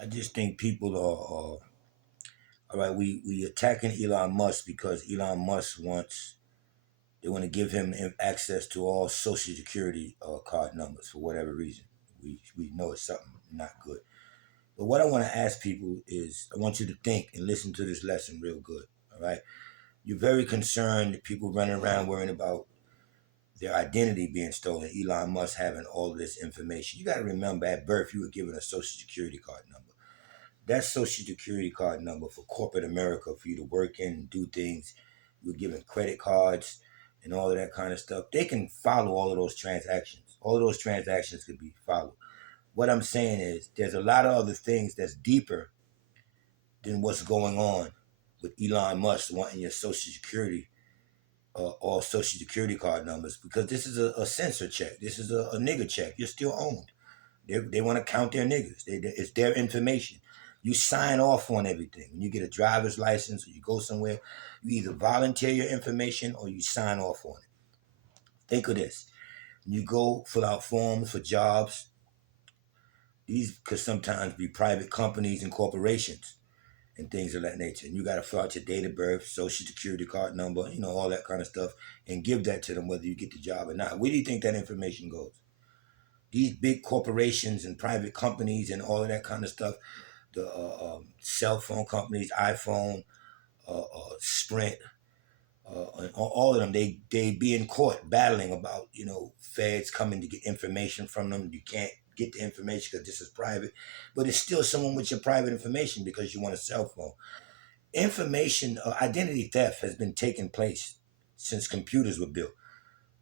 I just think people are all right. We attacking Elon Musk because Elon Musk wants they want to give him access to all Social Security card numbers for whatever reason. We know it's something not good. But what I want to ask people is, I want you to think and listen to this lesson real good. All right, you're very concerned that people running around worrying about their identity being stolen. Elon Musk having all of this information. You got to remember, at birth, you were given a Social Security card number. That Social Security card number for corporate America, for you to work in and do things. You're given credit cards and all of that kind of stuff. They can follow all of those transactions. All of those transactions could be followed. What I'm saying is, there's a lot of other things that's deeper than what's going on with Elon Musk wanting your Social Security all Social Security card numbers, because this is a censor check. This is a nigger check. You're still owned. They want to count their niggas. It's their information. You sign off on everything. When you get a driver's license or you go somewhere, you either volunteer your information or you sign off on it. Think of this. When you go fill out forms for jobs, these could sometimes be private companies and corporations and things of that nature. And you got to fill out your date of birth, Social Security card number, all that kind of stuff, and give that to them whether you get the job or not. Where do you think that information goes? These big corporations and private companies and all of that kind of stuff, the cell phone companies, iPhone, Sprint, and all of them, they be in court battling about, feds coming to get information from them. You can't get the information because this is private, but it's still someone with your private information because you want a cell phone. Information, identity theft has been taking place since computers were built.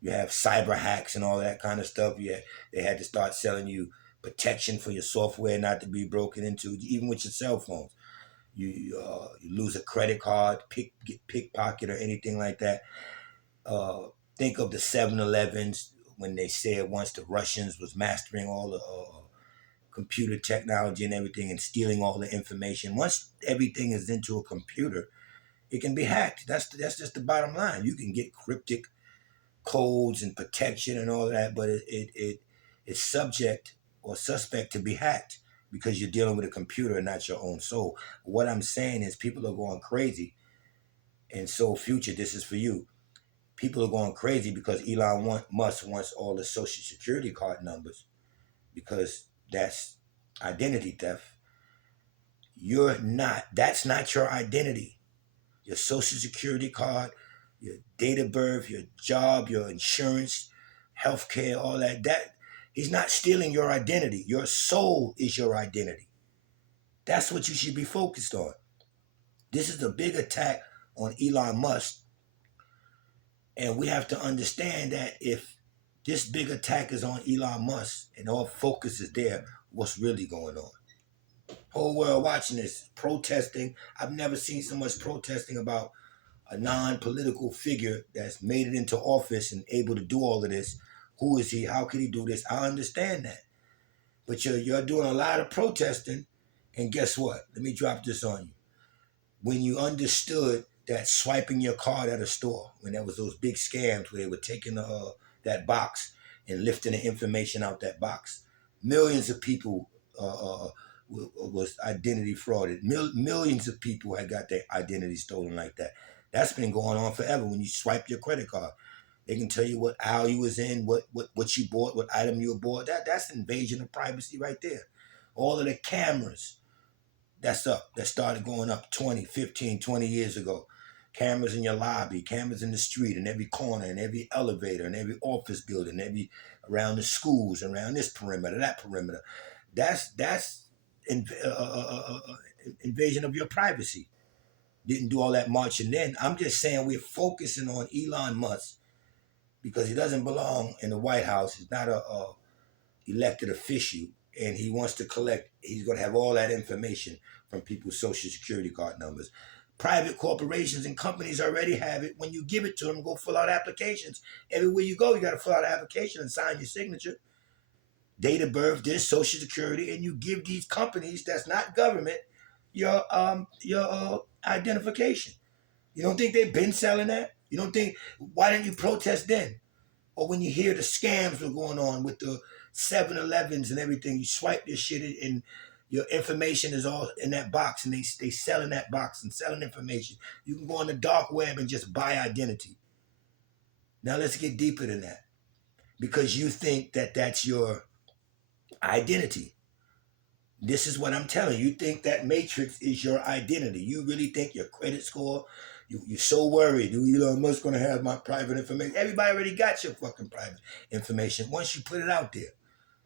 You have cyber hacks and all that kind of stuff. Yeah, they had to start selling you protection for your software not to be broken into, even with your cell phones. You lose a credit card, get pickpocket or anything like that. Uh, think of the 7-Elevens when they said once the Russians was mastering all the computer technology and everything and stealing all the information. Once everything is into a computer, it can be hacked. That's just the bottom line. You can get cryptic codes and protection and all that, but it's subject or suspect to be hacked because you're dealing with a computer and not your own soul. What I'm saying is people are going crazy, and so future, this is for you. People are going crazy because Musk wants all the Social Security card numbers because that's identity theft. That's not your identity. Your Social Security card, your date of birth, your job, your insurance, healthcare, all that. He's not stealing your identity. Your soul is your identity. That's what you should be focused on. This is a big attack on Elon Musk. And we have to understand that if this big attack is on Elon Musk and all focus is there, what's really going on? Whole world watching this, protesting. I've never seen so much protesting about a non-political figure that's made it into office and able to do all of this. Who is he? How can he do this? I understand that. But you're doing a lot of protesting, and guess what? Let me drop this on you. When you understood that swiping your card at a store, when there was those big scams where they were taking that box and lifting the information out that box, millions of people was identity frauded. Millions of people had got their identity stolen like that. That's been going on forever. When you swipe your credit card, they can tell you what aisle you was in, what you bought, what item you bought. That's invasion of privacy right there. All of the cameras, that started going up 20, 15, 20 years ago. Cameras in your lobby, cameras in the street, in every corner, in every elevator, in every office building, around the schools, around this perimeter, that perimeter. That's invasion of your privacy. Didn't do all that marching then. I'm just saying we're focusing on Elon Musk because he doesn't belong in the White House. He's not a elected official, and he wants to collect. He's going to have all that information from people's Social Security card numbers. Private corporations and companies already have it. When you give it to them, go fill out applications. Everywhere you go, you got to fill out an application and sign your signature. Date of birth, this Social Security, and you give these companies that's not government your identification. You don't think they've been selling that? You don't think, why didn't you protest then? Or when you hear the scams were going on with the 7-Elevens and everything, you swipe this shit and Your information is all in that box, and they sell in that box and selling information. You can go on the dark web and just buy identity. Now let's get deeper than that, because you think that that's your identity. This is what I'm telling you. You think that matrix is your identity. You really think your credit score, you're so worried. Elon Musk going to have my private information? Everybody already got your fucking private information once you put it out there.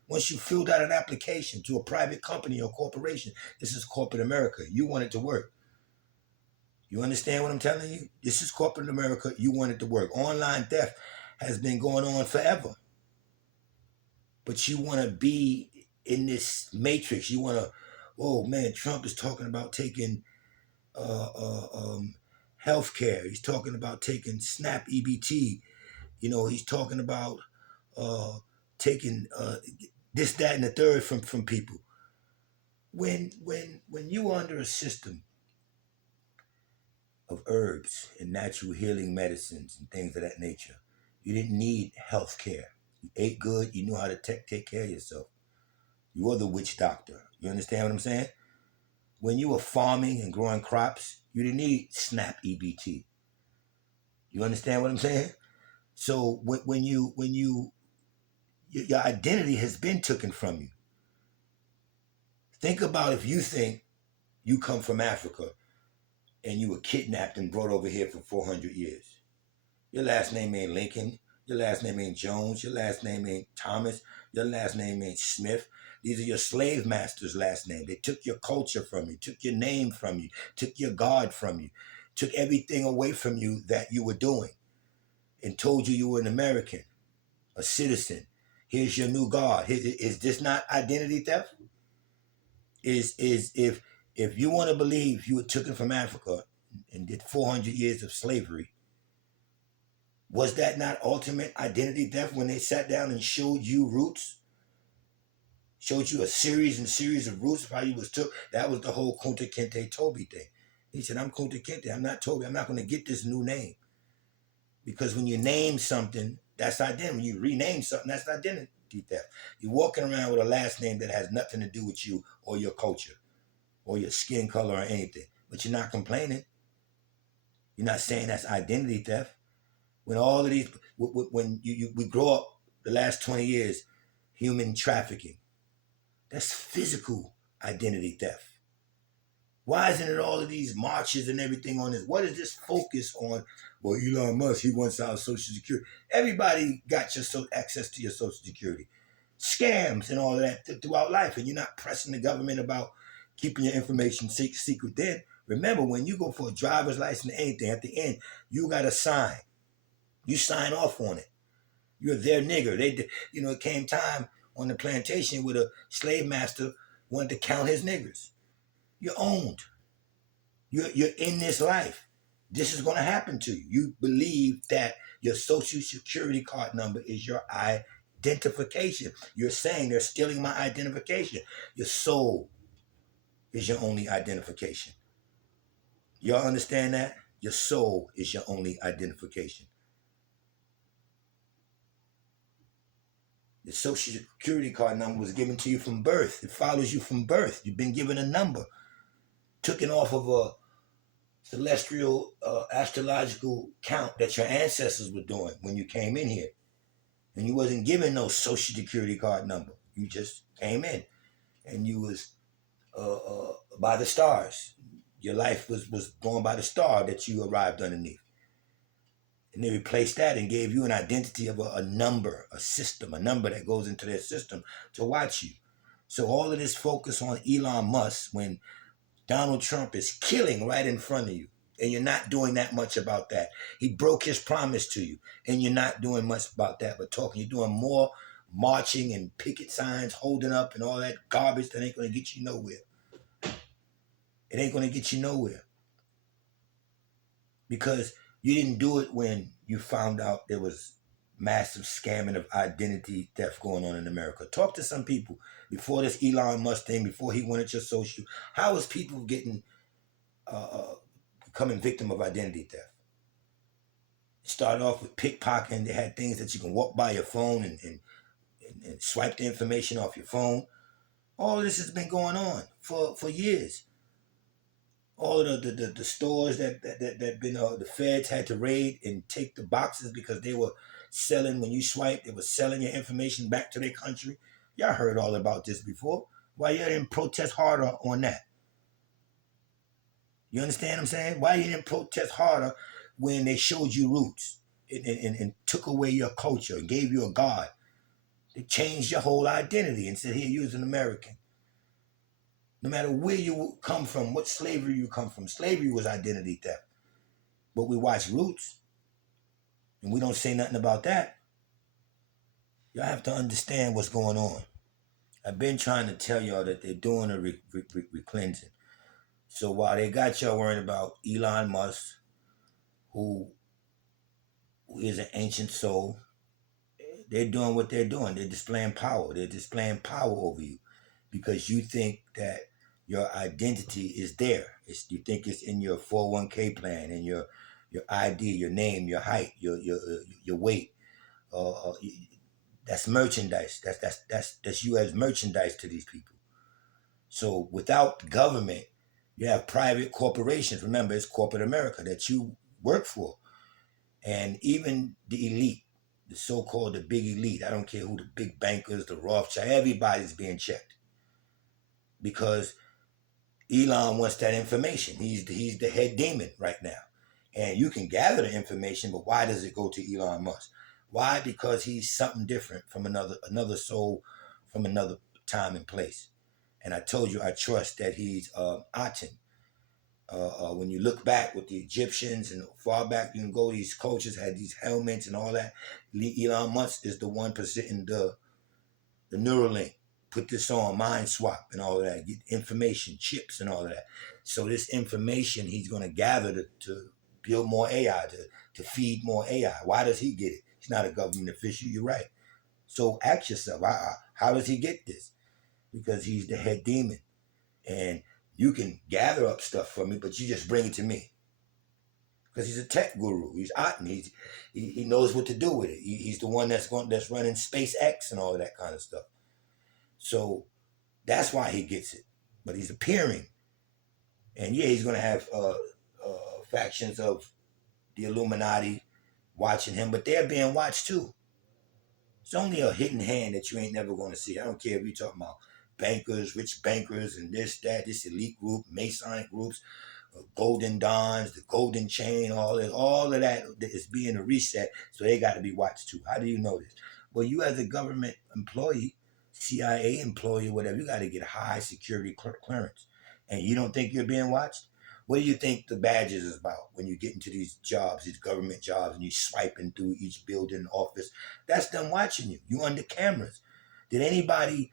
Once you filled out an application to a private company or corporation. This is corporate America. You want it to work. You understand what I'm telling you? This is corporate America. You want it to work. Online theft has been going on forever. But you want to be in this matrix. You want to, oh man, Trump is talking about taking health care. He's talking about taking SNAP EBT. He's talking about taking this, that, and the third from people. When you under a system of herbs and natural healing medicines and things of that nature, you didn't need health care. You ate good. You knew how to take care of yourself. You were the witch doctor. You understand what I'm saying? When you were farming and growing crops, you didn't need SNAP EBT. You understand what I'm saying? So when your identity has been taken from you. Think about if you think you come from Africa and you were kidnapped and brought over here for 400 years. Your last name ain't Lincoln. Your last name ain't Jones. Your last name ain't Thomas. Your last name ain't Smith. These are your slave masters' last name. They took your culture from you, took your name from you, took your God from you, took everything away from you that you were doing and told you were an American, a citizen. Here's your new God. Is this not identity theft? Is if you want to believe you were taken from Africa and did 400 years of slavery, was that not ultimate identity theft when they sat down and showed you roots? Showed you a series of roots of how you was took? That was the whole Kunta Kinte Toby thing. He said, I'm Kunta Kinte. I'm not Toby. I'm not going to get this new name. Because when you name something, that's identity. When you rename something, that's identity theft. You're walking around with a last name that has nothing to do with you or your culture or your skin color or anything. But you're not complaining. You're not saying that's identity theft. When all of these, when we grow up the last 20 years, human trafficking, that's physical identity theft. Why isn't it all of these marches and everything on this? What is this focus on? Well, Elon Musk, he wants our Social Security. Everybody got your access to your Social Security. Scams and all of that throughout life, and you're not pressing the government about keeping your information secret. Then remember, when you go for a driver's license or anything, at the end, you got to sign. You sign off on it. You're their nigger. It came time on the plantation where the slave master wanted to count his niggers. You're owned. You're in this life. This is going to happen to you. You believe that your Social Security card number is your identification. You're saying they're stealing my identification. Your soul is your only identification. Y'all understand that? Your soul is your only identification. The Social Security card number was given to you from birth. It follows you from birth. You've been given a number. Taken off of a celestial, astrological count that your ancestors were doing when you came in here. And you wasn't given no Social Security card number. You just came in. And you was by the stars. Your life was going by the star that you arrived underneath. And they replaced that and gave you an identity of a number, a system, a number that goes into their system to watch you. So all of this focus on Elon Musk when Donald Trump is killing right in front of you and you're not doing that much about that. He broke his promise to you and you're not doing much about that but talking. You're doing more marching and picket signs, holding up and all that garbage that ain't going to get you nowhere. It ain't going to get you nowhere. Because you didn't do it when you found out there was massive scamming of identity theft going on in America. Talk to some people before this Elon Musk thing, before he went at your social. How is people getting becoming victim of identity theft? It started off with pickpocketing. They had things that you can walk by your phone and swipe the information off your phone. All of this has been going on for years. All of the stores that been the feds had to raid and take the boxes because they were selling, when you swipe, they were selling your information back to their country. Y'all heard all about this before. Why you didn't protest harder on that? You understand what I'm saying? Why you didn't protest harder when they showed you roots and took away your culture and gave you a God? They changed your whole identity and said, here, you're an American. No matter where you come from, what slavery you come from, slavery was identity theft. But we watch Roots, and we don't say nothing about that. Y'all have to understand what's going on. I've been trying to tell y'all that they're doing a cleansing. So while they got y'all worrying about Elon Musk, who is an ancient soul, they're doing what they're doing. They're displaying power. They're displaying power over you because you think that your identity is there. You think it's in your 401k plan, in your ID, your name, your height, your weight. Uh, uh, that's merchandise. That's you as merchandise to these people. So without government, you have private corporations. Remember, it's corporate America that you work for. And even the elite, the so-called the big elite, I don't care who, the big bankers, the Rothschild, everybody's being checked. Because Elon wants that information. He's the head demon right now. And you can gather the information, but why does it go to Elon Musk? Why? Because he's something different from another soul from another time and place. And I told you I trust that he's Aten. When you look back with the Egyptians and far back you can go, these cultures had these helmets and all that. Elon Musk is the one presenting the Neuralink. Put this on, mind swap and all of that, get information, chips and all of that. So this information he's going to gather to build more AI, to feed more AI. Why does he get it? He's not a government official, you're right. So ask yourself, how does he get this? Because he's the head demon. And you can gather up stuff from me, but you just bring it to me. Because he's a tech guru. He's Aten. He knows what to do with it. He's the one that's running SpaceX and all of that kind of stuff. So that's why he gets it. But he's appearing. And yeah, he's going to have factions of the Illuminati watching him, but they're being watched too. It's only a hidden hand that you ain't never going to see. I don't care if you're talking about bankers, rich bankers, and this elite group, Masonic groups, Golden Dons, the Golden Chain, all of that is being a reset, so they got to be watched too. How do you know this? Well, you as a government employee, CIA employee, whatever, you got to get high security clearance, and you don't think you're being watched? What do you think the badges is about when you get into these jobs, these government jobs, and you swiping through each building, office? That's them watching you. You under cameras. Did anybody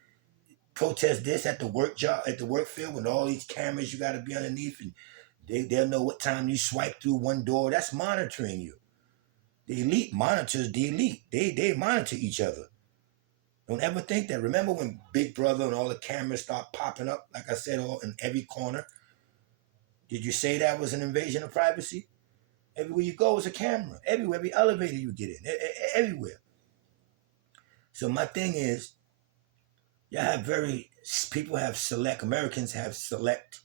protest this at the work job, at the work field, when all these cameras you got to be underneath, and they'll know what time you swipe through one door? That's monitoring you. The elite monitors the elite. They monitor each other. Don't ever think that. Remember when Big Brother and all the cameras start popping up, like I said, all in every corner? Did you say that was an invasion of privacy? Everywhere you go is a camera. Everywhere, every elevator you get in, everywhere. So my thing is, Americans have select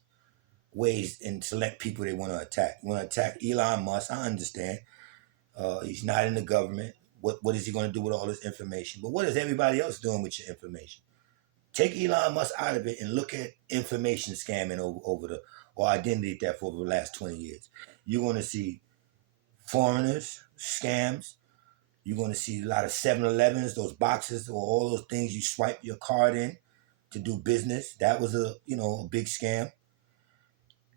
ways and select people they want to attack. You want to attack Elon Musk, I understand. He's not in the government. What is he going to do with all this information? But what is everybody else doing with your information? Take Elon Musk out of it and look at information scamming or identity theft over the last 20 years. You're going to see foreigners, scams. You're going to see a lot of 7-Elevens, those boxes or all those things you swipe your card in to do business. That was a big scam.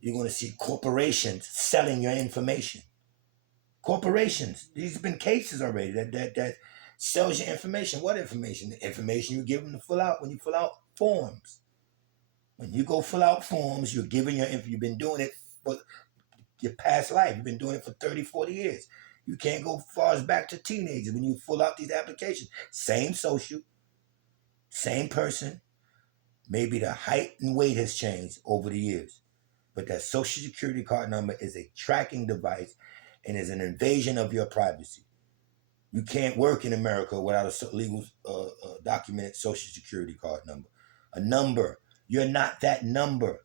You're going to see corporations selling your information. Corporations. These have been cases already that sells your information. What information? The information you give them to fill out when you fill out forms. When you go fill out forms, you're giving your info. You've been doing it for your past life. You've been doing it for 30, 40 years. You can't go far as back to teenagers when you fill out these applications. Same social, same person. Maybe the height and weight has changed over the years. But that social security card number is a tracking device and is an invasion of your privacy. You can't work in America without a legal documented social security card number. a number. You're not that number.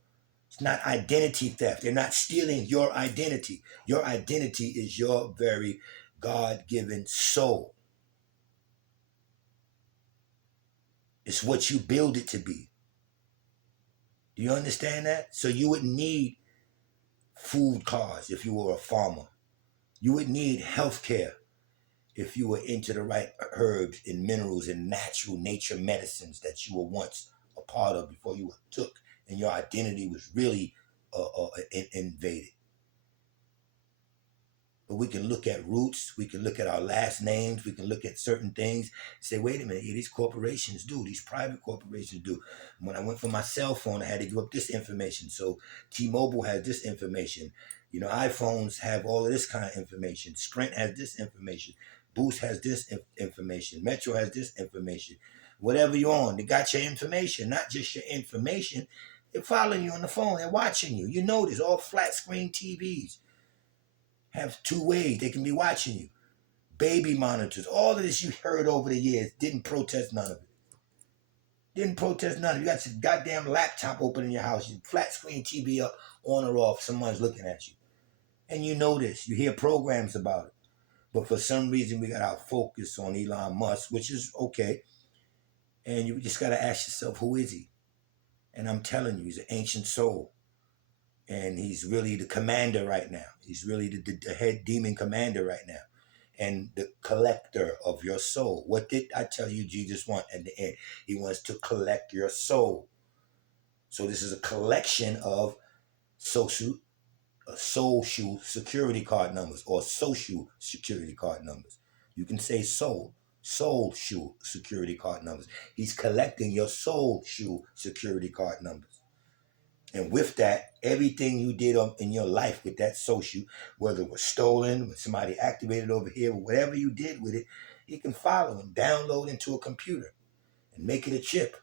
It's not identity theft. They're not stealing your identity. Your identity is your very God-given soul. It's what you build it to be. Do you understand that? So you wouldn't need food cards if you were a farmer. You would need health care if you were into the right herbs and minerals and natural nature medicines that you were once a part of before you were took and your identity was really invaded. But we can look at roots, we can look at our last names, we can look at certain things and say, wait a minute, yeah, these corporations do, these private corporations do. When I went for my cell phone, I had to give up this information. So T-Mobile has this information. You know, iPhones have all of this kind of information. Sprint has this information. Boost has this information. Metro has this information. Whatever you're on, they got your information, not just your information. They're following you on the phone. They're watching you. You notice all flat screen TVs have two ways. They can be watching you. Baby monitors. All of this you heard over the years. Didn't protest none of it. Didn't protest none of it. You got your goddamn laptop open in your house. Your flat screen TV up, on or off. Someone's looking at you. And you know this. You hear programs about it. But for some reason, we got our focus on Elon Musk, which is okay. And you just got to ask yourself, who is he? And I'm telling you, he's an ancient soul. And he's really the commander right now. He's really the head demon commander right now. And the collector of your soul. What did I tell you Jesus want at the end? He wants to collect your soul. So this is a collection of social security card numbers or social security card numbers. You can say social security card numbers. He's collecting your social security card numbers. And with that, everything you did in your life with that social, whether it was stolen, when somebody activated over here, whatever you did with it, he can follow and download into a computer and make it a chip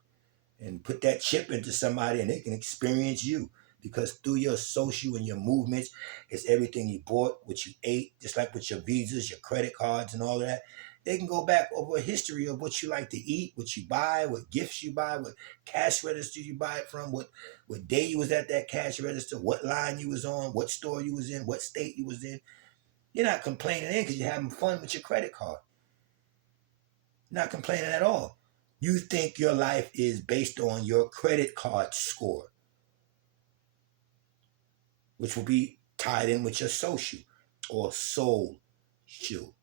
and put that chip into somebody and they can experience you. Because through your social and your movements, it's everything you bought, what you ate, just like with your visas, your credit cards and all of that. They can go back over a history of what you like to eat, what you buy, what gifts you buy, what cash register you buy it from, what day you was at that cash register, what line you was on, what store you was in, what state you was in. You're not complaining because you're having fun with your credit card. You're not complaining at all. You think your life is based on your credit card score, which will be tied in with your social or soul shoe.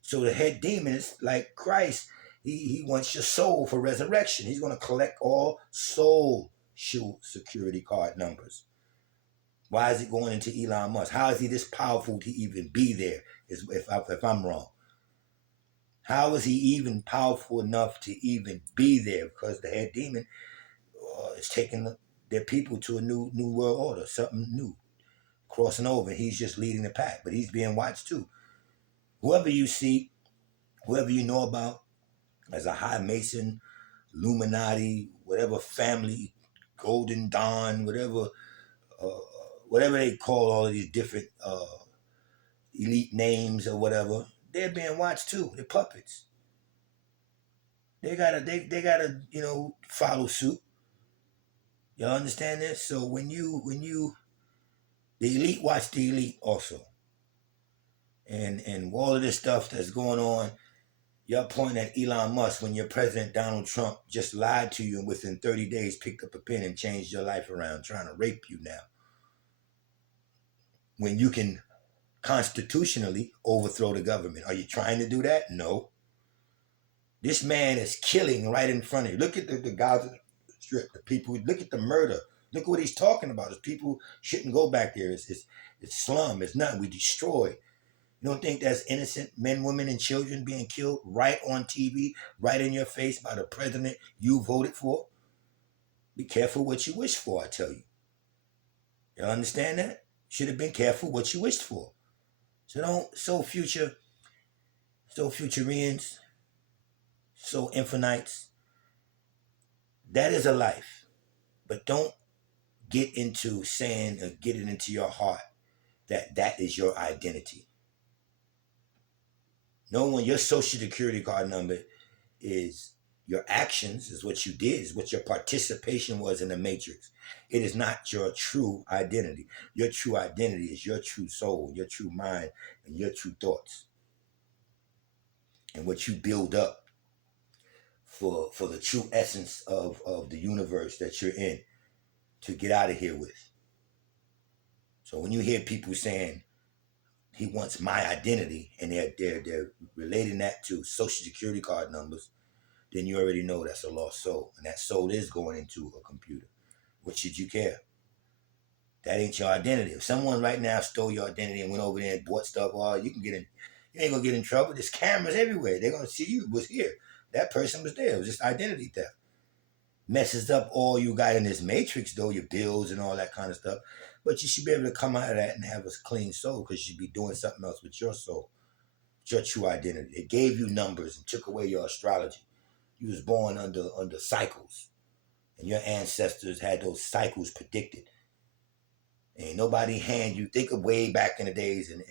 So the head demon is like Christ. He wants your soul for resurrection. He's going to collect all soul shoe security card numbers. Why is it going into Elon Musk? How is he this powerful to even be there? If I'm wrong. How is he even powerful enough to even be there? Because the head demon is taking their people to a new world order, something new, crossing over. He's just leading the pack, but he's being watched too. Whoever you see, whoever you know about as a high Mason, Illuminati, whatever family, Golden Dawn, whatever they call all of these different elite names or whatever, they're being watched too. They're puppets. They gotta follow suit. Y'all understand this? So when you the elite watch the elite also. And all of this stuff that's going on, y'all pointing at Elon Musk when your president Donald Trump just lied to you and within 30 days picked up a pen and changed your life around, trying to rape you now. When you can constitutionally overthrow the government. Are you trying to do that? No. This man is killing right in front of you. Look at the guys in the strip, the people. Look at the murder. Look at what he's talking about. It's people shouldn't go back there. It's slum. It's nothing. We destroy. You don't think that's innocent men, women, and children being killed right on TV, right in your face by the president you voted for? Be careful what you wish for, I tell you. You understand that? Should have been careful what you wished for. So don't, so futurians, so infinites. That is a life. But don't get into saying or get it into your heart that is your identity. No one, your social security card number is Your actions is what you did, is what your participation was in the matrix. It is not your true identity. Your true identity is your true soul, your true mind, and your true thoughts, and what you build up for the true essence of the universe that you're in to get out of here with. So when you hear people saying he wants my identity and they're relating that to social security card numbers, then you already know that's a lost soul. And that soul is going into a computer. What should you care? That ain't your identity. If someone right now stole your identity and went over there and bought stuff, well, you ain't gonna get in trouble. There's cameras everywhere. They're gonna see you was here. That person was there. It was just identity theft. Messes up all you got in this matrix, though, your bills and all that kind of stuff. But you should be able to come out of that and have a clean soul, because you should be doing something else with your soul, your true identity. It gave you numbers and took away your astrology. You was born under cycles, and your ancestors had those cycles predicted. Ain't nobody hand you. Think of way back in the days in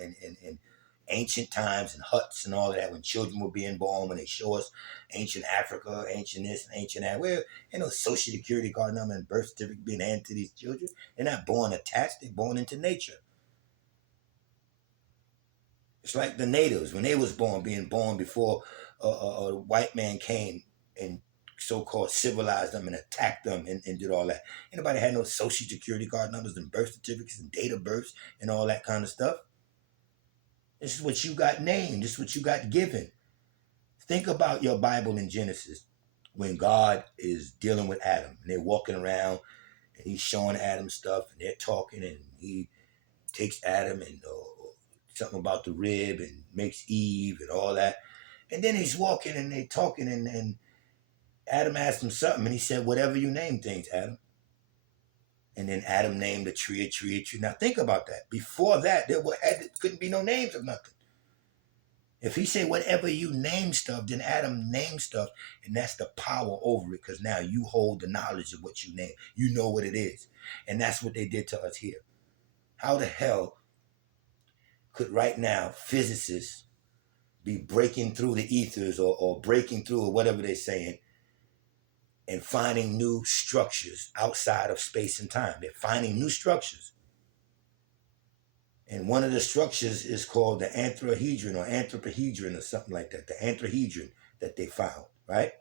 ancient times and huts and all of that, when children were being born, when they show us ancient Africa, ancient this, ancient that. Well, ain't no social security card number and birth certificate being handed to these children. They're not born attached. They're born into nature. It's like the natives when they was born, being born before a white man came and so-called civilized them and attacked them and did all that. Anybody had no social security card numbers and birth certificates and date of births and all that kind of stuff. This is what you got named. This is what you got given. Think about your Bible in Genesis when God is dealing with Adam and they're walking around and he's showing Adam stuff and they're talking and he takes Adam and something about the rib and makes Eve and all that. And then he's walking and they're talking and Adam asked him something and he said, whatever you name things, Adam. And then Adam named a tree, a tree, a tree. Now think about that. Before that, there couldn't be no names of nothing. If he said whatever you name stuff, then Adam named stuff, and that's the power over it, because now you hold the knowledge of what you name. You know what it is. And that's what they did to us here. How the hell could right now physicists be breaking through the ethers or breaking through or whatever they're saying and finding new structures outside of space and time? They're finding new structures. And one of the structures is called the anthropohedron or something like that. The anthropohedron that they found, right?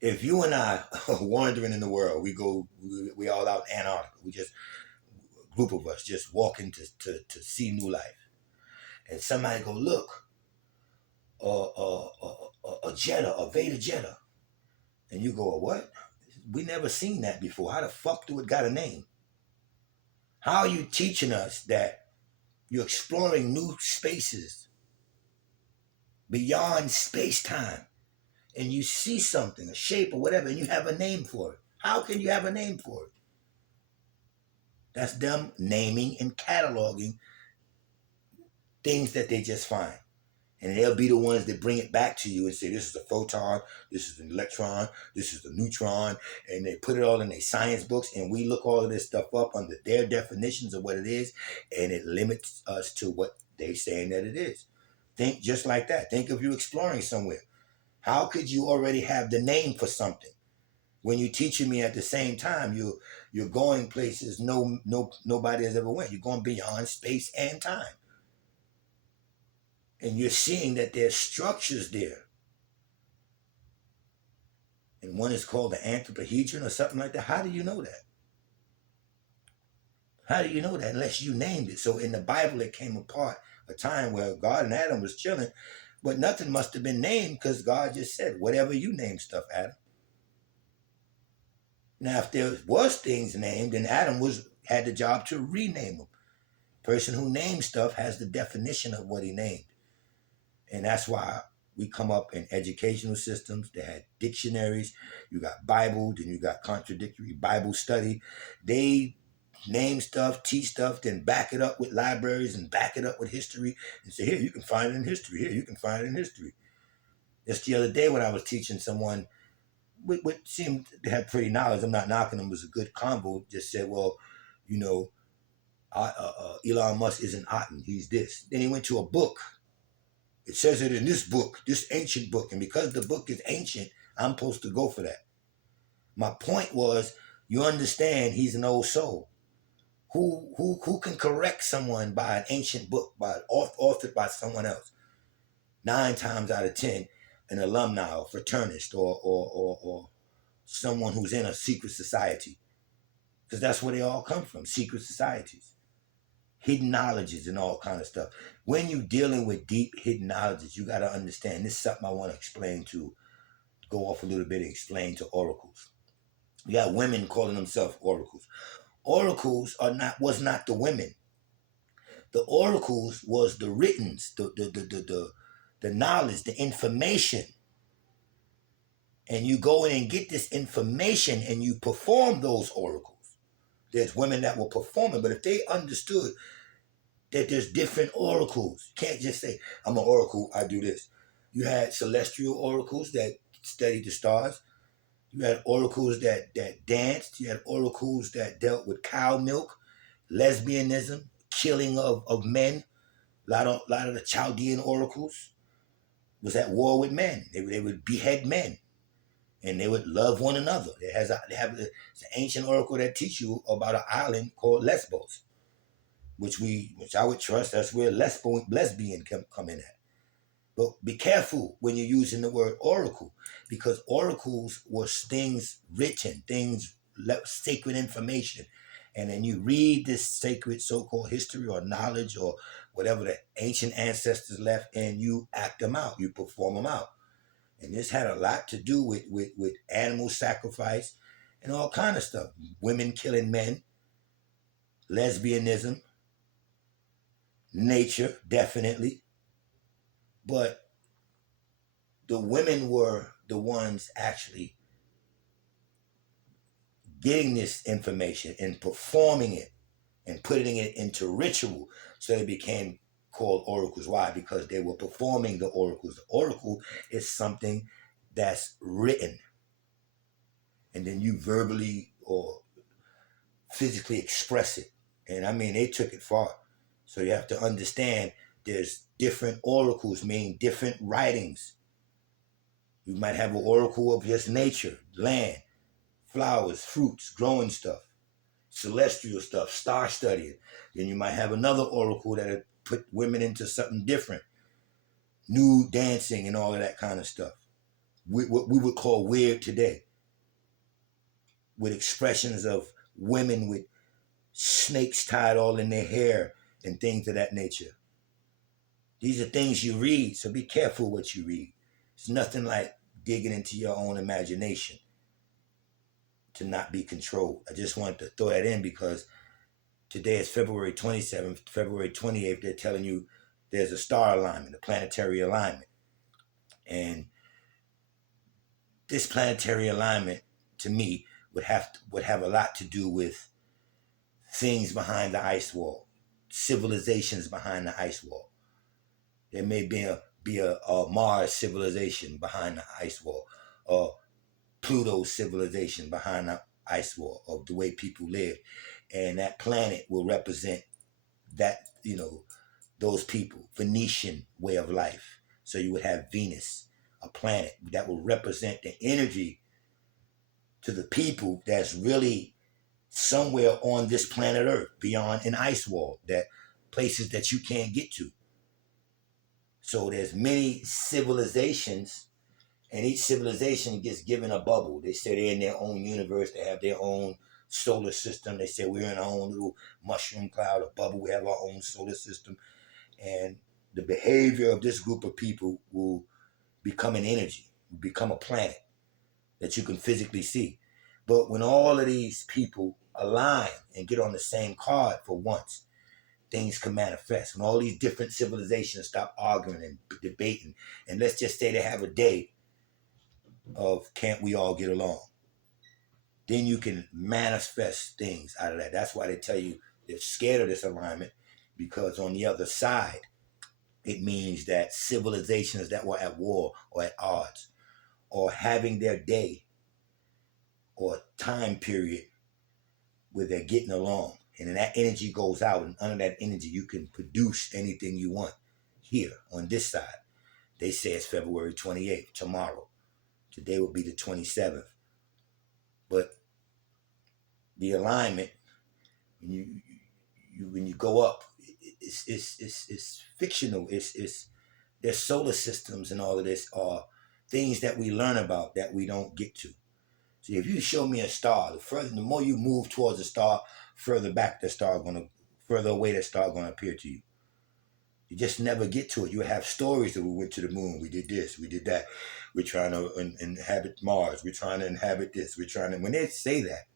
If you and I are wandering in the world, we all out in Antarctica. We just, a group of us just walking to see new life. And somebody go, look, a Jetta, a Veda Jetta. And you go, what? We never seen that before. How the fuck do it got a name? How are you teaching us that you're exploring new spaces beyond space-time and you see something, a shape or whatever, and you have a name for it? How can you have a name for it? That's them naming and cataloging things that they just find. And they'll be the ones that bring it back to you and say, this is a photon, this is an electron, this is a neutron. And they put it all in their science books. And we look all of this stuff up under their definitions of what it is. And it limits us to what they're saying that it is. Think just like that. Think of you exploring somewhere. How could you already have the name for something when you're teaching me at the same time you're going places nobody has ever went? You're going beyond space and time. And you're seeing that there's structures there. And one is called the anthropohedron or something like that. How do you know that? How do you know that unless you named it? So in the Bible, it came apart a time where God and Adam was chilling, but nothing must have been named because God just said, whatever you name stuff, Adam. Now, if there was things named, then Adam had the job to rename them. The person who names stuff has the definition of what he named. And that's why we come up in educational systems that had dictionaries. You got Bible, then you got contradictory Bible study. They name stuff, teach stuff, then back it up with libraries and back it up with history and say, here, you can find it in history. Here, you can find it in history. Just the other day when I was teaching someone, what seemed to have pretty knowledge, I'm not knocking them, was a good convo, just said, well, you know, Elon Musk isn't Otten, he's this. Then he went to a book. It says it in this book, this ancient book. And because the book is ancient, I'm supposed to go for that. My point was, you understand he's an old soul. Who can correct someone by an ancient book, authored by someone else? 9 times out of 10, an alumni or fraternist or someone who's in a secret society. Because that's where they all come from, secret societies. Hidden knowledges and all kind of stuff. When you're dealing with deep hidden knowledges, you got to understand, this is something I want to explain to, go off a little bit and explain to oracles. You got women calling themselves oracles. Oracles was not the women. The oracles was the writtens, the knowledge, the information. And you go in and get this information and you perform those oracles. There's women that will perform it, but if they understood that there's different oracles, you can't just say, I'm an oracle, I do this. You had celestial oracles that studied the stars. You had oracles that danced. You had oracles that dealt with cow milk, lesbianism, killing of men. A lot of the Chaldean oracles was at war with men. They would behead men, and they would love one another. It's an ancient oracle that teach you about an island called Lesbos, which I would trust. That's where lesbian come in at. But be careful when you're using the word oracle, because oracles was things written, sacred information. And then you read this sacred so-called history or knowledge or whatever the ancient ancestors left, and you act them out, you perform them out. And this had a lot to do with animal sacrifice and all kind of stuff. Women killing men, lesbianism, nature, definitely. But the women were the ones actually getting this information and performing it and putting it into ritual, so they became called oracles. Why? Because they were performing the oracles. The oracle is something that's written, and then you verbally or physically express it. And I mean, they took it far. So you have to understand there's different oracles, meaning different writings. You might have an oracle of just nature, land, flowers, fruits, growing stuff, celestial stuff, star studying. Then you might have another oracle that put women into something different, nude dancing and all of that kind of stuff. What we would call weird today, with expressions of women with snakes tied all in their hair and things of that nature. These are things you read, so be careful what you read. It's nothing like digging into your own imagination to not be controlled. I just wanted to throw that in because today is February 27th, February 28th. They're telling you there's a star alignment, a planetary alignment. And this planetary alignment, to me, would have a lot to do with things behind the ice wall, civilizations behind the ice wall. There may be a Mars civilization behind the ice wall, or Pluto civilization behind the ice wall of the way people live. And that planet will represent that, those people, Venetian way of life. So you would have Venus, a planet that will represent the energy to the people that's really somewhere on this planet Earth, beyond an ice wall, that places that you can't get to. So there's many civilizations, and each civilization gets given a bubble. They say they're in their own universe. They have their own solar system. They say we're in our own little mushroom cloud, a bubble. We have our own solar system. And the behavior of this group of people will become an energy, become a planet that you can physically see. But when all of these people align and get on the same card for once, things can manifest. When all these different civilizations stop arguing and debating, and let's just say they have a day of can't we all get along, then you can manifest things out of that. That's why they tell you they're scared of this alignment, because on the other side, it means that civilizations that were at war or at odds or having their day or time period where they're getting along, and then that energy goes out, and under that energy you can produce anything you want. Here on this side, they say it's February 28th, tomorrow. Today would be the 27th. But the alignment, when you go up, it's fictional. It's their solar systems and all of this are things that we learn about that we don't get to. See, if you show me a star, the more you move towards the star, further away the star gonna appear to you. You just never get to it. You have stories that we went to the moon, we did this, we did that. We're trying to inhabit Mars. We're trying to inhabit this. We're trying to. When they say that,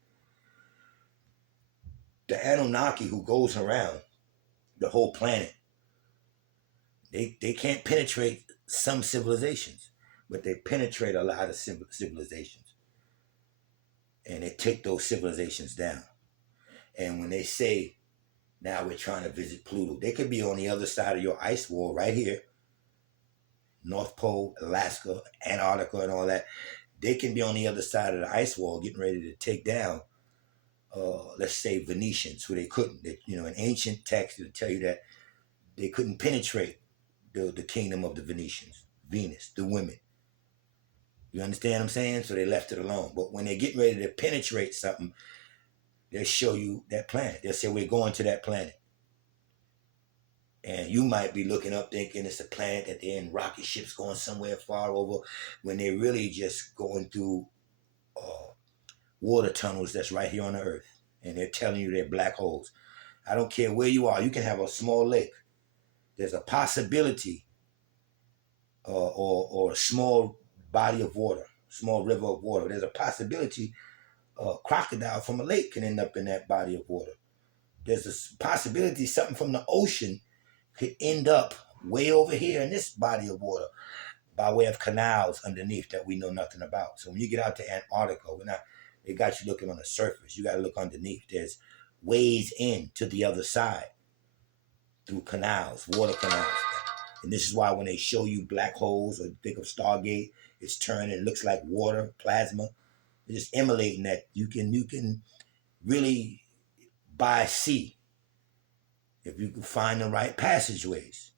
the Anunnaki who goes around the whole planet, they can't penetrate some civilizations, but they penetrate a lot of civilizations, and they take those civilizations down. And when they say now we're trying to visit Pluto, they could be on the other side of your ice wall right here, North Pole, Alaska, Antarctica, and all that. They can be on the other side of the ice wall getting ready to take down, let's say, Venetians, who they couldn't. In ancient texts, it'll tell you that they couldn't penetrate the kingdom of the Venetians, Venus, the women. You understand what I'm saying? So they left it alone. But when they're getting ready to penetrate something, they'll show you that planet. They'll say, we're going to that planet. And you might be looking up thinking it's a planet that they're in rocket ships going somewhere far over, when they're really just going through water tunnels that's right here on the Earth. And they're telling you they're black holes. I don't care where you are. You can have a small lake. There's a possibility or a small body of water, small river of water. There's a possibility a crocodile from a lake can end up in that body of water. There's a possibility something from the ocean could end up way over here in this body of water by way of canals underneath that we know nothing about. So when you get out to Antarctica, they got you looking on the surface. You got to look underneath. There's ways in to the other side through canals, water canals. And this is why when they show you black holes or think of Stargate, it's turning, it looks like water, plasma. It's just emulating that you can really by sea, if you can find the right passageways,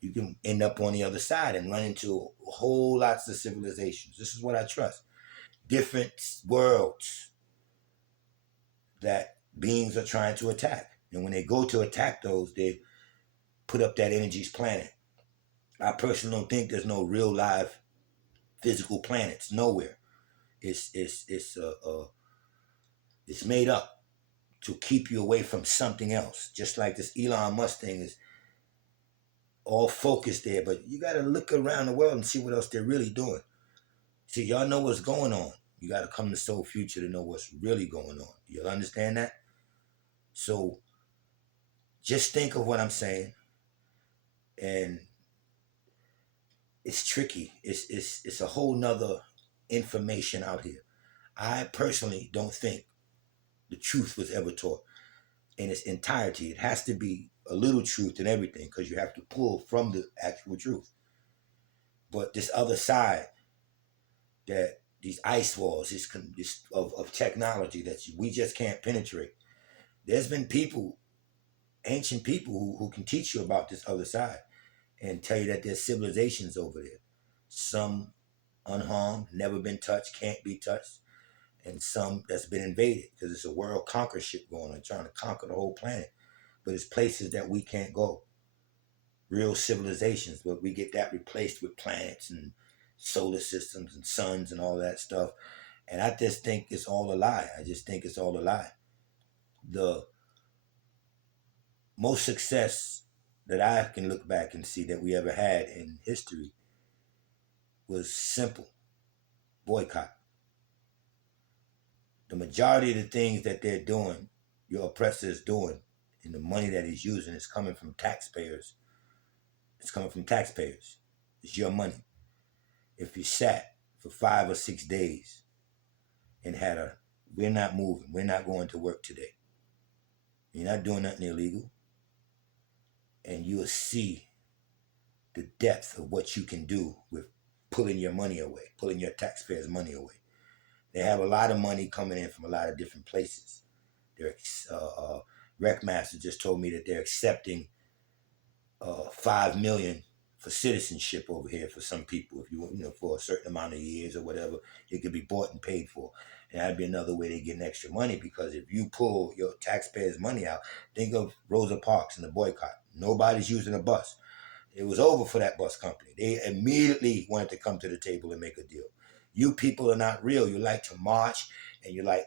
you can end up on the other side and run into whole lots of civilizations. This is what I trust. Different worlds that beings are trying to attack. And when they go to attack those, they put up that energy's planet. I personally don't think there's no real live physical planets nowhere. It's made up to keep you away from something else. Just like this Elon Musk thing is all focused there, but you got to look around the world and see what else they're really doing. See, y'all know what's going on. You got to come to Soul Future to know what's really going on. You'll understand that? So just think of what I'm saying. And it's tricky. It's a whole nother information out here. I personally don't think the truth was ever taught in its entirety. It has to be a little truth in everything because you have to pull from the actual truth. But this other side, that these ice walls, this of technology that we just can't penetrate. There's been people, ancient people, who can teach you about this other side and tell you that there's civilizations over there. Some unharmed, never been touched, can't be touched, and some that's been invaded because it's a world conquerorship going on, trying to conquer the whole planet. But it's places that we can't go. Real civilizations, but we get that replaced with planets and solar systems and suns and all that stuff. And I just think it's all a lie. I just think it's all a lie. The most success that I can look back and see that we ever had in history was simple: boycott. The majority of the things that they're doing, your oppressor is doing, and the money that he's using is coming from taxpayers. It's coming from taxpayers. It's your money. If you sat for 5 or 6 days and had we're not moving, we're not going to work today, you're not doing nothing illegal, and you'll see the depth of what you can do with pulling your money away, pulling your taxpayers' money away. They have a lot of money coming in from a lot of different places. Recmaster just told me that they're accepting $5 million for citizenship over here for some people. If you know, for a certain amount of years or whatever, it could be bought and paid for. And that'd be another way they get extra money, because if you pull your taxpayers' money out, think of Rosa Parks and the boycott. Nobody's using a bus. It was over for that bus company. They immediately wanted to come to the table and make a deal. You people are not real. You like to march, and you like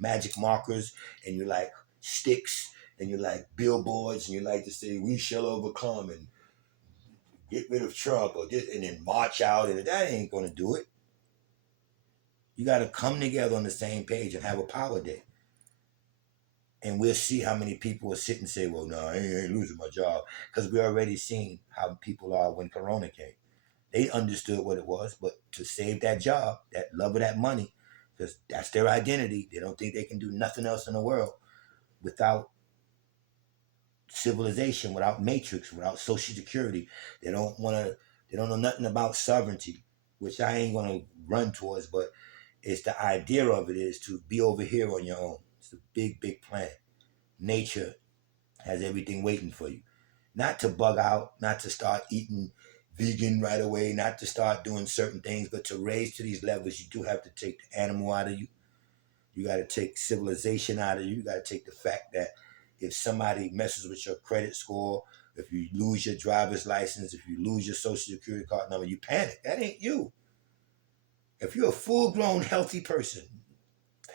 magic markers, and you like sticks, and you like billboards, and you like to say we shall overcome and get rid of Trump or this, and then march out, and that ain't gonna do it. You got to come together on the same page and have a power day. And we'll see how many people will sit and say, well, no, I ain't losing my job. Because we already seen how people are when Corona came. They understood what it was, but to save that job, that love of that money, because that's their identity, they don't think they can do nothing else in the world without civilization, without matrix, without social security. They don't want to, they don't know nothing about sovereignty, which I ain't going to run towards, but it's the idea of it is to be over here on your own. It's a big, big plan. Nature has everything waiting for you. Not to bug out, not to start eating vegan right away, not to start doing certain things, but to raise to these levels, you do have to take the animal out of you. You got to take civilization out of you. You got to take the fact that if somebody messes with your credit score, if you lose your driver's license, if you lose your social security card number, you panic. That ain't you. If you're a full-grown, healthy person,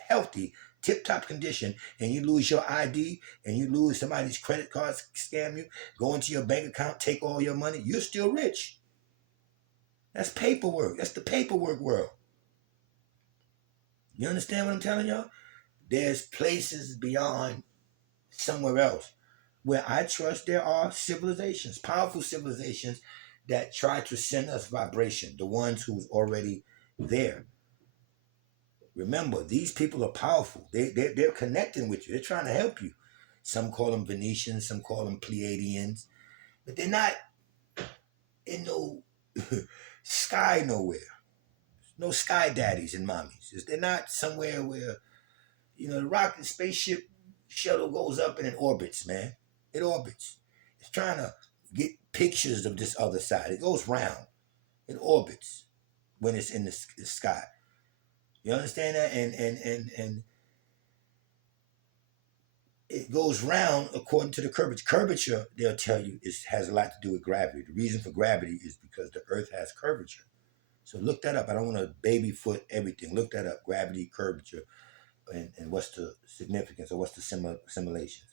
healthy, tip-top condition, and you lose your ID and you lose somebody's credit card, scam you, go into your bank account, take all your money, you're still rich. That's paperwork. That's the paperwork world. You understand what I'm telling y'all? There's places beyond somewhere else where I trust there are civilizations, powerful civilizations that try to send us vibration, the ones who's already there. Remember, these people are powerful. They're connecting with you. They're trying to help you. Some call them Venetians, some call them Pleiadians, but they're not in no sky nowhere. No sky daddies and mommies. They're not somewhere where, the rocket spaceship shuttle goes up and it orbits, man. It orbits. It's trying to get pictures of this other side. It goes round. It orbits when it's in the sky. You understand that? And it goes round according to the curvature. Curvature, they'll tell you, has a lot to do with gravity. The reason for gravity is because the Earth has curvature. So look that up. I don't want to baby foot everything. Look that up. Gravity, curvature, and what's the significance or what's the similarities.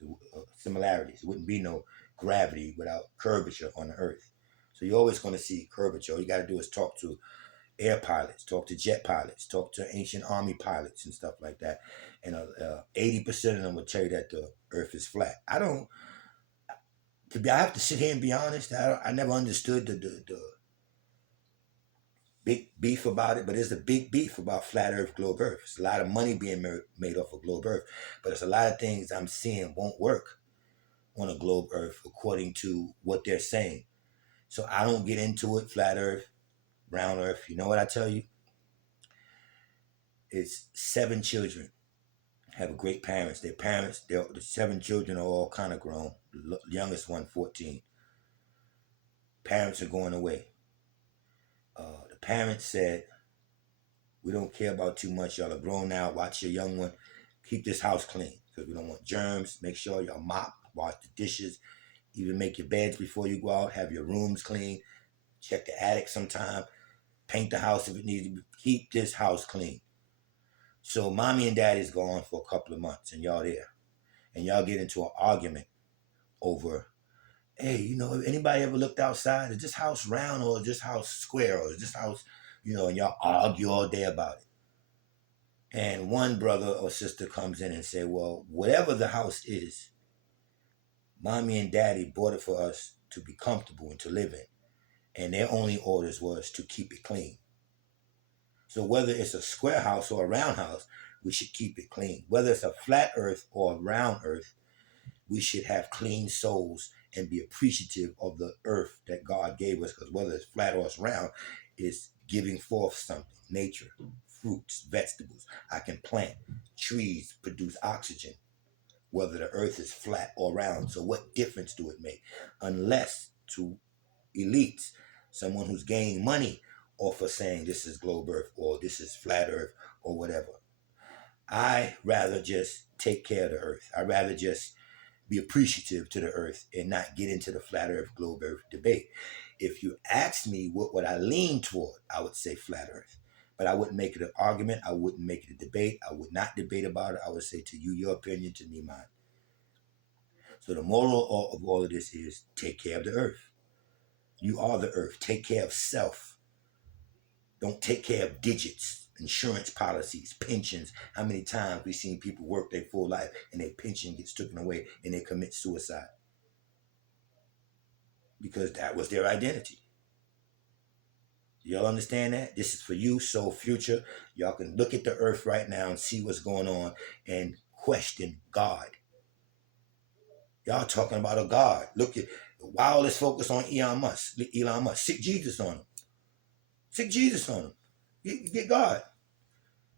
It wouldn't be no gravity without curvature on the Earth. So you're always going to see curvature. All you got to do is talk to air pilots, talk to jet pilots, talk to ancient army pilots and stuff like that. And 80% of them will tell you that the Earth is flat. I have to sit here and be honest. I never understood the big beef about it, but there's a big beef about flat Earth, globe Earth. There's a lot of money being made off of globe Earth, but there's a lot of things I'm seeing won't work on a globe Earth according to what they're saying. So I don't get into it. Flat Earth, round Earth. You know what I tell you? It's 7 children have great parents. Their parents, the 7 children are all kind of grown. The youngest one, 14. Parents are going away. The parents said, we don't care about too much. Y'all are grown now. Watch your young one. Keep this house clean because we don't want germs. Make sure y'all mop, wash the dishes, even make your beds before you go out. Have your rooms clean. Check the attic sometime. Paint the house if it needs to be. Keep this house clean. So mommy and daddy's gone for a couple of months and y'all there. And y'all get into an argument over, hey, anybody ever looked outside? Is this house round or is this house square or is this house, and y'all argue all day about it. And one brother or sister comes in and say, well, whatever the house is, mommy and daddy bought it for us to be comfortable and to live in. And their only orders was to keep it clean. So whether it's a square house or a round house, we should keep it clean. Whether it's a flat earth or a round earth, we should have clean souls and be appreciative of the earth that God gave us. Because whether it's flat or it's round, it's giving forth something. Nature, fruits, vegetables. I can plant. Trees produce oxygen, whether the earth is flat or round. So what difference do it make? Unless to elites, someone who's gaining money off of saying this is globe earth or this is flat earth or whatever. I rather just take care of the earth. I rather just be appreciative to the earth and not get into the flat earth, globe earth debate. If you asked me what would I lean toward, I would say flat earth. But I wouldn't make it an argument. I wouldn't make it a debate. I would not debate about it. I would say to you your opinion, to me mine. So the moral of all of this is take care of the earth. You are the earth. Take care of self. Don't take care of digits, insurance policies, pensions. How many times we've seen people work their full life and their pension gets taken away and they commit suicide? Because that was their identity. Y'all understand that? This is for you, so future. Y'all can look at the earth right now and see what's going on and question God. Y'all talking about a God. Look at why all this focus on Elon Musk. Elon Musk. Sick Jesus on him. Sick Jesus on him. Get God.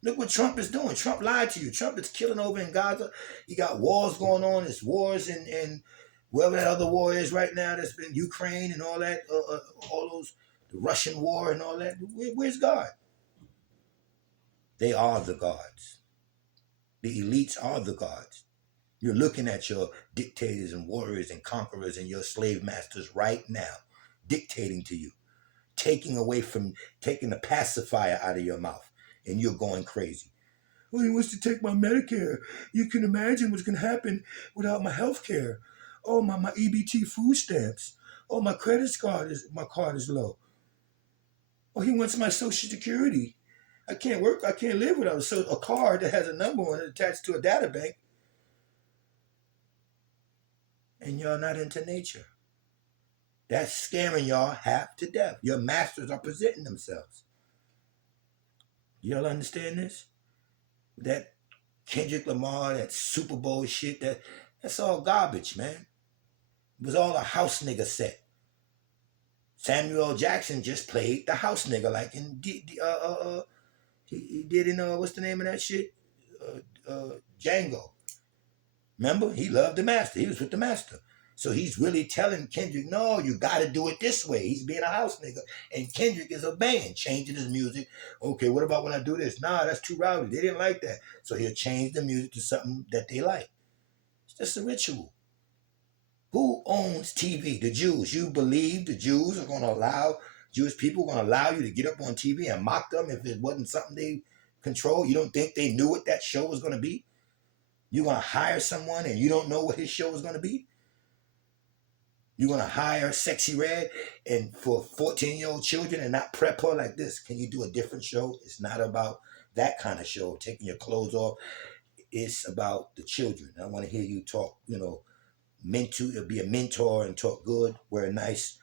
Look what Trump is doing. Trump lied to you. Trump is killing over in Gaza. You got wars going on. There's wars in wherever that other war is right now. That's been Ukraine and all that. All those, the Russian war and all that. Where's God? They are the gods. The elites are the gods. You're looking at your dictators and warriors and conquerors and your slave masters right now, dictating to you, taking the pacifier out of your mouth, and you're going crazy. Well, he wants to take my Medicare. You can imagine what's going to happen without my health care. Oh, my EBT food stamps. Oh, my card is low. Oh, he wants my Social Security. I can't work. I can't live without a card that has a number on it attached to a data bank. And y'all not into nature. That's scaring y'all half to death. Your masters are presenting themselves. Y'all understand this? That Kendrick Lamar, that Super Bowl shit, that's all garbage, man. It was all a house nigga set. Samuel Jackson just played the house nigga like in he did in what's the name of that shit? Django. Remember? He loved the master. He was with the master. So he's really telling Kendrick, no, you got to do it this way. He's being a house nigga. And Kendrick is obeying, changing his music. Okay, what about when I do this? Nah, that's too rowdy. They didn't like that. So he'll change the music to something that they like. It's just a ritual. Who owns TV? The Jews. You believe the Jews are going to allow, Jewish people are going to allow you to get up on TV and mock them if it wasn't something they control? You don't think they knew what that show was going to be? You're going to hire someone and you don't know what his show is going to be? You're going to hire Sexy Red and for 14-year-old children and not prep her like this? Can you do a different show? It's not about that kind of show, taking your clothes off. It's about the children. I want to hear you talk, be a mentor and talk good, wear a nice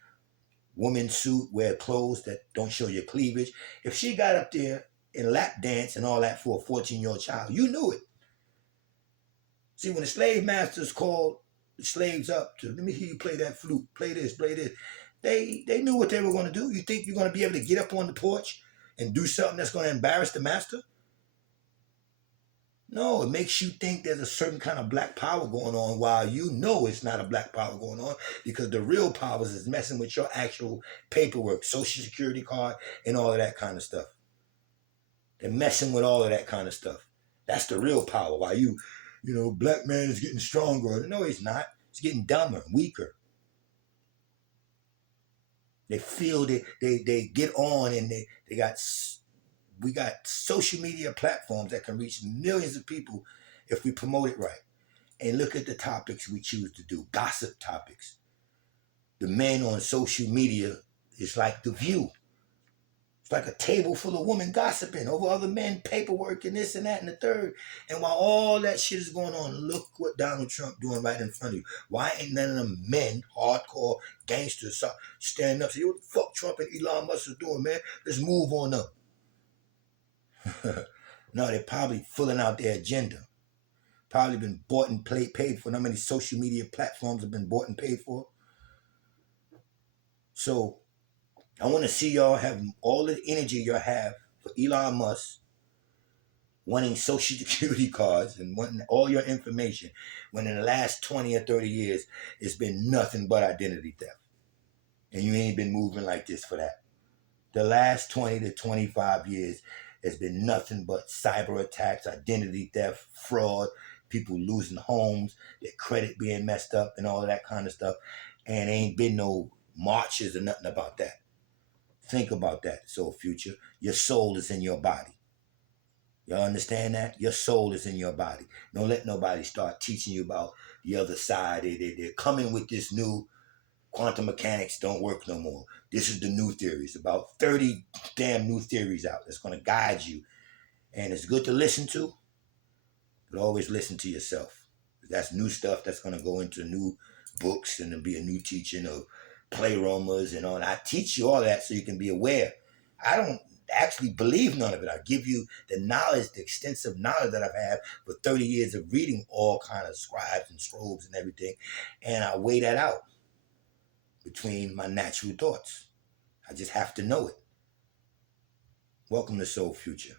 woman suit, wear clothes that don't show your cleavage. If she got up there and lap dance and all that for a 14-year-old child, you knew it. See, when the slave masters called the slaves up to, let me hear you play that flute, play this, they knew what they were going to do. You think you're going to be able to get up on the porch and do something that's going to embarrass the master? No, it makes you think there's a certain kind of black power going on while you know it's not a black power going on, because the real powers is messing with your actual paperwork, Social Security card, and all of that kind of stuff. They're messing with all of that kind of stuff. That's the real power. While black man is getting stronger. No, he's not. He's getting dumber, weaker. They feel they get on and we got social media platforms that can reach millions of people if we promote it right. And look at the topics we choose to do. Gossip topics. The men on social media is like The View. It's like a table full of women gossiping over other men, paperwork and this and that and the third. And while all that shit is going on, look what Donald Trump doing right in front of you. Why ain't none of them men, hardcore gangsters, standing up and say, what the fuck Trump and Elon Musk is doing, man? Let's move on up. No, they're probably filling out their agenda. Probably been bought and paid for. How many social media platforms have been bought and paid for? So I want to see y'all have all the energy y'all have for Elon Musk wanting Social Security cards and wanting all your information, when in the last 20 or 30 years, it's been nothing but identity theft. And you ain't been moving like this for that. The last 20 to 25 years has been nothing but cyber attacks, identity theft, fraud, people losing homes, their credit being messed up, and all of that kind of stuff. And ain't been no marches or nothing about that. Think about that, so future. Your soul is in your body. Y'all understand that? Your soul is in your body. Don't let nobody start teaching you about the other side. They're coming with this new quantum mechanics don't work no more. This is the new theories. About 30 damn new theories out that's going to guide you. And it's good to listen to, but always listen to yourself. That's new stuff that's going to go into new books and there'll be a new teaching of playromers and all. And I teach you all that so you can be aware. I don't actually believe none of it. I give you the knowledge, the extensive knowledge that I've had for 30 years of reading all kind of scribes and strobes and everything. And I weigh that out between my natural thoughts. I just have to know it. Welcome to Soul Future.